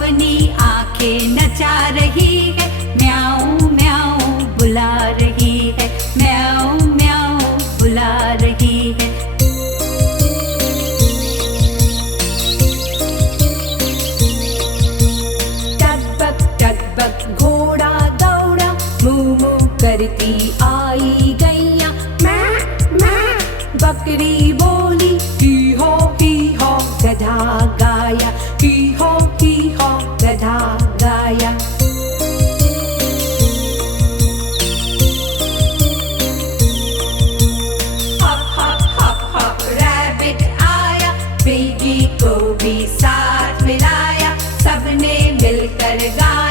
अपनी आंखें नचा रही है, म्याऊं म्याऊं बुला रही है, म्याऊं म्याऊं बुला रही है। टकबक घोड़ा दौड़ा, मुंह मुंह करती आई गैया, मैं बकरी बोली, ही हो गधा गाया, ही हो गधा गाया। हप रैबिट आया, बिगी को भी साथ मिलाया, सबने मिलकर गाया।